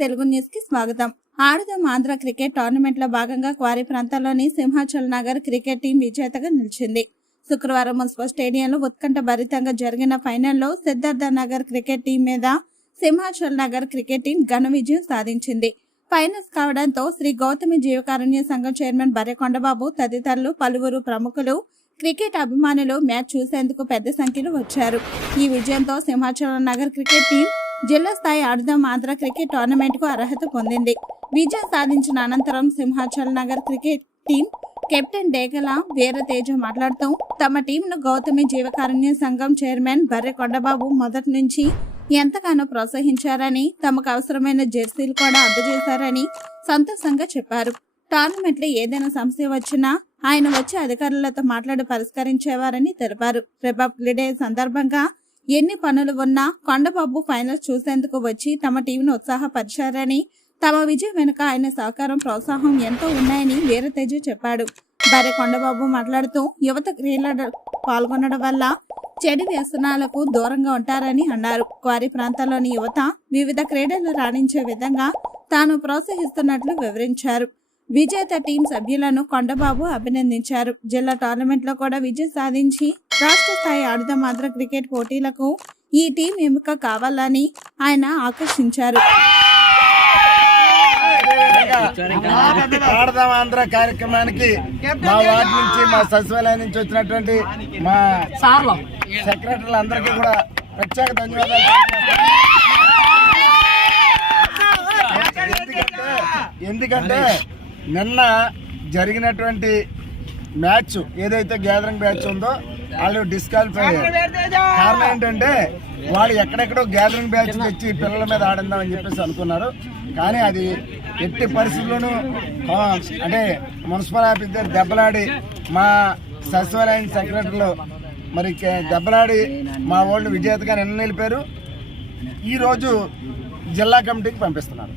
Telugu news కి స్వాగతం. ఆడుదాం Andhra cricket tournament లో భాగంగా క్వారీ ప్రాంతంలోని సింహాచల్ నగర్ క్రికెట్ టీం విజేతగా నిలిచింది. శుక్రవారం మున్సిపల్ స్టేడియంలో ఉత్కంఠ భరితంగా జరిగిన ఫైనల్లో సిద్ధార్థ నగర్ క్రికెట్ టీం మీద సింహాచల్ నగర్ క్రికెట్ టీం ఘన విజయం సాధించింది. ఫైనల్స్ కావడంతో శ్రీ గౌతమి జీవకారుణ్య సంఘం చైర్మన్ బర్రె కొండబాబు తదితరులు పలువురు ప్రముఖులు క్రికెట్ అభిమానులు మ్యాచ్ చూసేందుకు పెద్ద సంఖ్యలో వచ్చారు. ఈ విజయంతో సింహాచల్ నగర్ క్రికెట్ టీం జిల్లా స్థాయి ఆడుదాం ఆంధ్ర క్రికెట్ టోర్నమెంట్ కు అర్హత పొందింది. విజయం సాధించిన అనంతరం Simhachal Nagar cricket team captain Degala Veerateja మాట్లాడుతూ తమ టీంను గౌతమి జీవకారుణ్య సంఘం చైర్మన్ బర్రె కొండబాబు మొదటి నుంచి ఎంతగానో ప్రోత్సహించారని, తమకు అవసరమైన జెర్సీలు కూడా అందజేశారని సంతోషంగా చెప్పారు. టోర్నమెంట్ లో ఏదైనా సమస్య వచ్చినా ఆయన వచ్చి అధికారులతో మాట్లాడి పరిష్కరించేవారని తెలిపారు. రిపబ్లిక్ డే సందర్భంగా ఎన్ని పనులు ఉన్నా కొండబాబు ఫైనల్స్ చూసేందుకు వచ్చి తమ టీంను ఉత్సాహపరిచారని, తమ విజయం వెనుక ఆయన సహకారం ప్రోత్సాహం ఎంతో ఉన్నాయని వీరతేజ చెప్పాడు. బర్రె కొండబాబు మాట్లాడుతూ యువత క్రీడలు పాల్గొనడం వల్ల చెడు వ్యసనాలకు దూరంగా ఉంటారని అన్నారు. క్వారీ ప్రాంతాల్లోని యువత వివిధ క్రీడలు రాణించే విధంగా తాను ప్రోత్సహిస్తున్నట్లు వివరించారు. విజేత టీం సభ్యులను కొండబాబు అభినందించారు. జిల్లా టోర్నమెంట్ లో కూడా విజయం సాధించి రాష్ట్ర స్థాయి ఆడుదాం ఆంధ్ర క్రికెట్ పోటీలకు ఈ టీం ఎంపిక కావాలని ఆయన ఆకర్షించారు. ఆడుదాం ఆంధ్ర కార్యక్రమానికి మా వార్డు నుంచి, మా సచివాలయం నుంచి వచ్చినటువంటి మా సెక్రటరీలు అందరికీ కూడా ప్రత్యేక ధన్యవాదాలు. ఎందుకంటే నిన్న జరిగినటువంటి మ్యాచ్ ఏదైతే గ్యాదరింగ్ మ్యాచ్ ఉందో వాళ్ళు డిస్క్వాలిఫై అయ్యారు. కారణం ఏంటంటే వాళ్ళు ఎక్కడెక్కడో గ్యాదరింగ్ బ్యాచ్ తెచ్చి పిల్లల మీద ఆడిందాం అని చెప్పేసి అనుకున్నారు. కానీ అది ఎట్టి పరిస్థితుల్లోనూ అంటే మున్సిపల్ ఆఫీసర్ దెబ్బలాడి మా సచివాలయం సెక్రటరీలు మరి దెబ్బలాడి మా వాళ్ళు విజేతగా నిన్న నిలిపారు. ఈరోజు జిల్లా కమిటీకి పంపిస్తున్నారు.